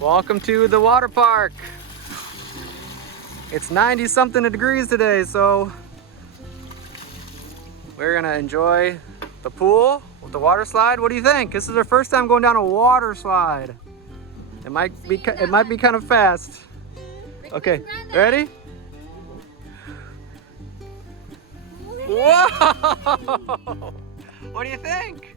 Welcome to the water park. It's 90 something degrees today, so we're gonna enjoy the pool with the water slide. What do you think? This is our first time going down a water slide. It might be kind of fast. Okay, ready? Whoa! What do you think?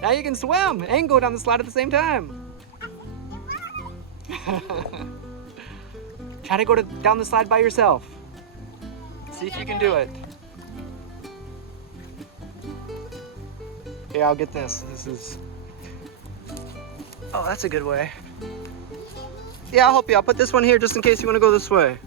Now you can swim and go down the slide at the same time. Try to go down the slide by yourself. See if you can do it. Here, I'll get this. This is... Oh, that's a good way. Yeah, I'll help you. I'll put this one here just in case you want to go this way.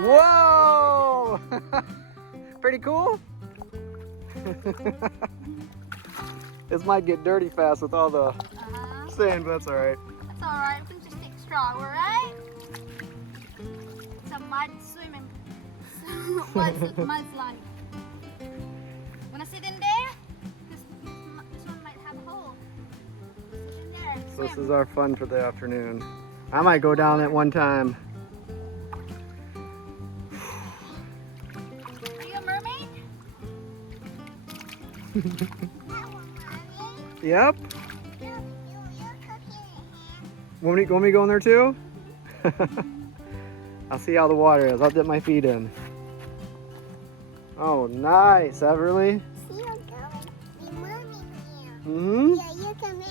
Whoa! Pretty cool? This might get dirty fast with all the sand, but that's alright. That's alright, we can just take straw, alright? It's a mud swimming. Mud slide. Wanna sit in there? This one might have a hole. Sit in there and So swim. this is our fun for the afternoon. I might go down at one time. Are you a mermaid? Yep. Want me to go in there too? I'll see how the water is. I'll dip my feet in. Oh, nice, Everly. See, I'm going. The mermaid here. Mm-hmm. Yeah, you come in.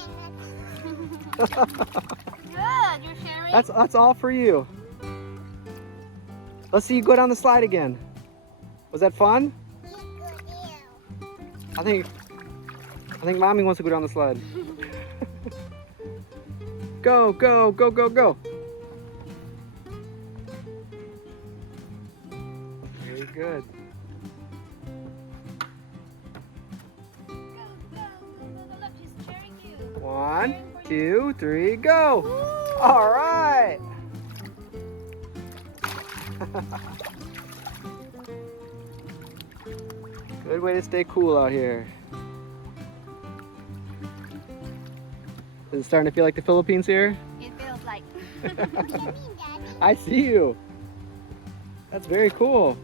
Good, you're sharing. That's all for you. Let's see you go down the slide again. Was that fun? You go there. I think Mommy wants to go down the slide. Go, go, go, go, go. Very good. Look, she's cheering you. 1, 2, 3, go. All right. Good way to stay cool out here. Is it starting to feel like the Philippines here? It feels like. What do you mean, Daddy? I see you. That's very cool.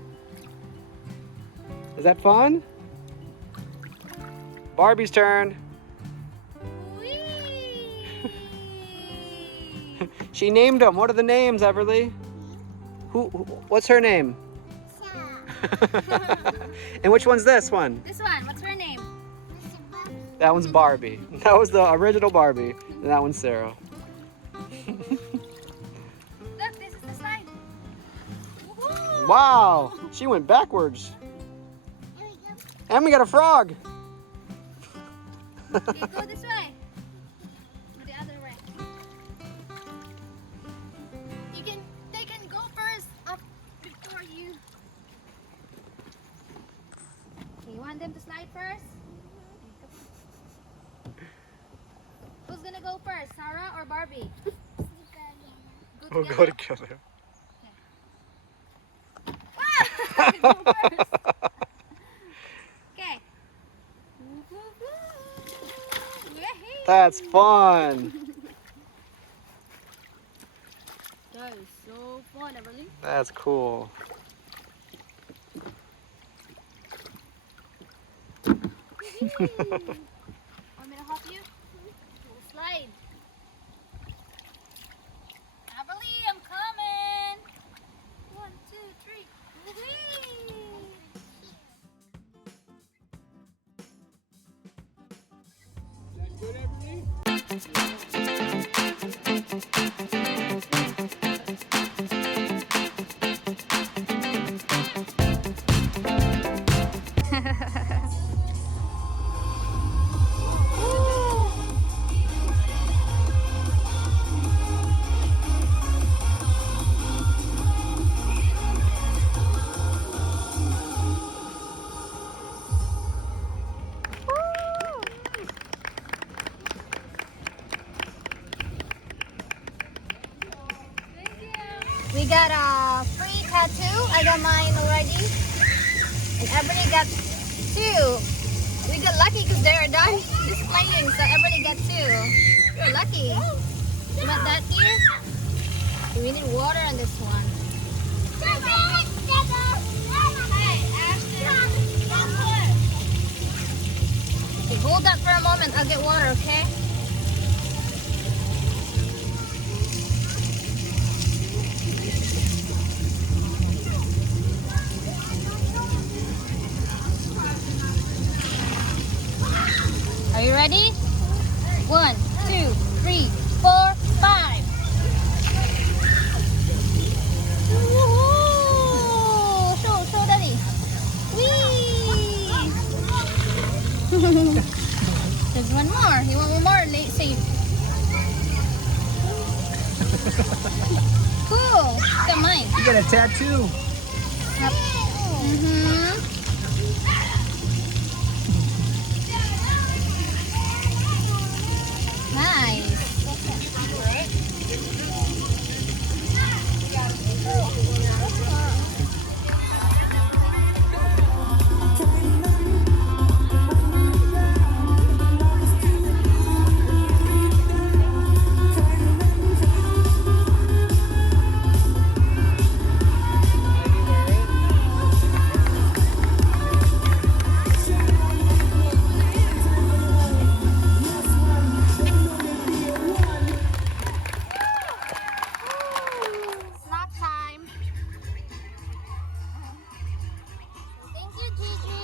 Is that fun? Barbie's turn. Whee! She named them. What are the names, Everly? What's her name? So, And which one's this one? This one, what's her name? Mr. Buck, That one's Barbie. That was the original Barbie. And that one's Sarah. Look, this is the slide. Woohoo! Wow, she went backwards. there we go. And we got a frog. Okay, go this way. Or the other way. They can go first up before you. Okay, you want them to slide first? Who's gonna go first, Sarah or Barbie? We'll go together. Go first. Okay. Yay. That's fun. That is so fun, Everly. That's cool. Want me to help you? We'll slide. Everly, I'm coming. 1, 2, 3. Whee! We got a free tattoo. I got mine already. And everybody got 2. We got lucky because they're done displaying, so everybody got 2. You're lucky. You want that here? We need water on this one. Okay, hold that for a moment. I'll get water, okay? Are you ready? 1, 2, 3, 4, 5. Woohoo! Show daddy. Whee! There's one more. You want one more? Save. Cool. Got mine. You got a tattoo. Nice. Snack time. Thank you, Gigi.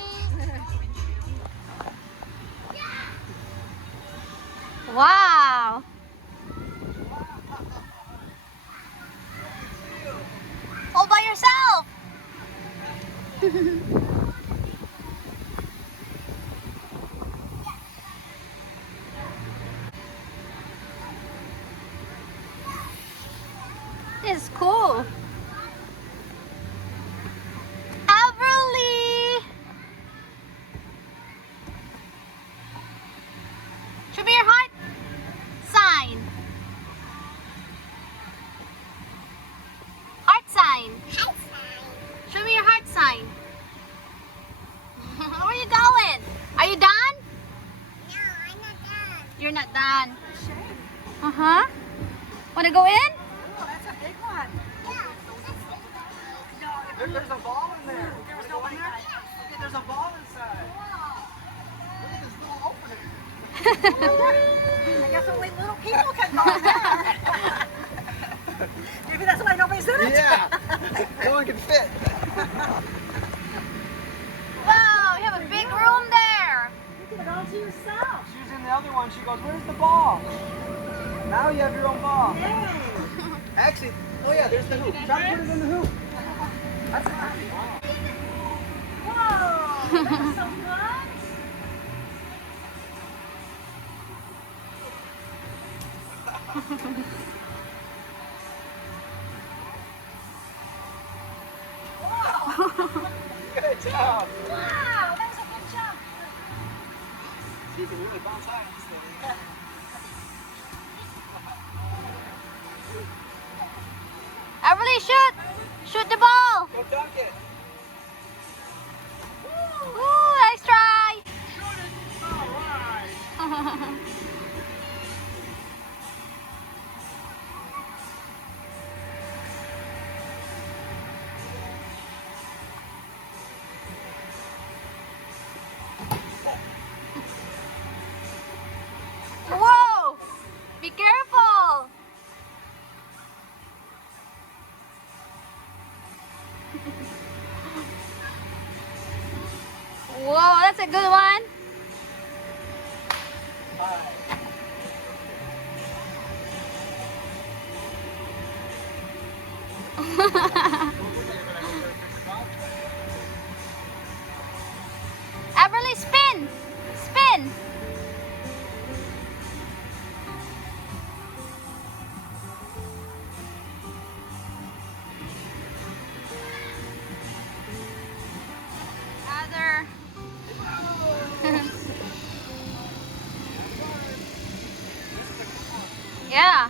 Wow. All by yourself. This is cool. Everly. Show me your heart sign. Heart sign. Show me your heart sign. Where are you going? Are you done? No, I'm not done. You're not done. Uh-huh. Wanna go in? Oh, that's a big one. There's a ball in there. There's no one there. Yeah, there's a ball inside. Look at this little opening. I guess only little people can go in there. Maybe that's why nobody's in it. Yeah. No one can fit. Wow, you have a big room there. You can go to yourself. She was in the other one. She goes, "Where's the ball?" Now you have your own ball. Yay. Actually, oh yeah, there's the hoop. Try to put it in the hoop. That's a happy ball. Whoa, that's so good. Good job. Wow, that was a good jump. You can really bounce high on this thing. Everly, shoot! Shoot the ball! Go dunk it. Ooh, nice try! Whoa! Be careful! Whoa, that's a good one. Everly, spin! Spin! Other. Yeah.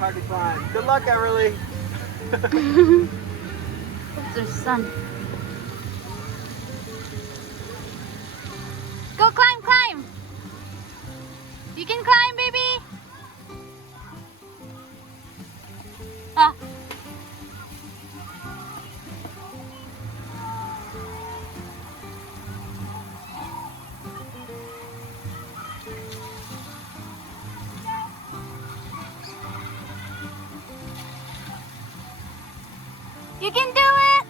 hard to climb. Good luck, Everly. There's sun. Go climb, climb. You can climb, baby. Ah. You can do it!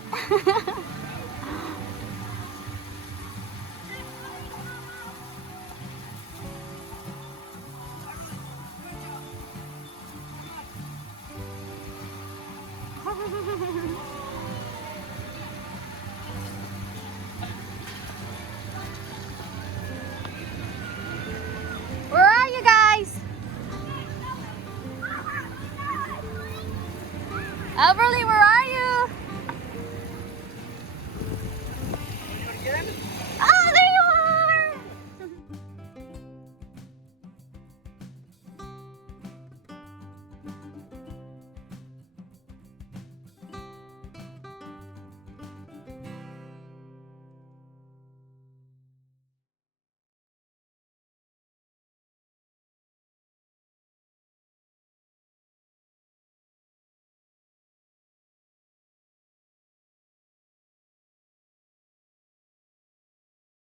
Where are you guys? Everly, where are you?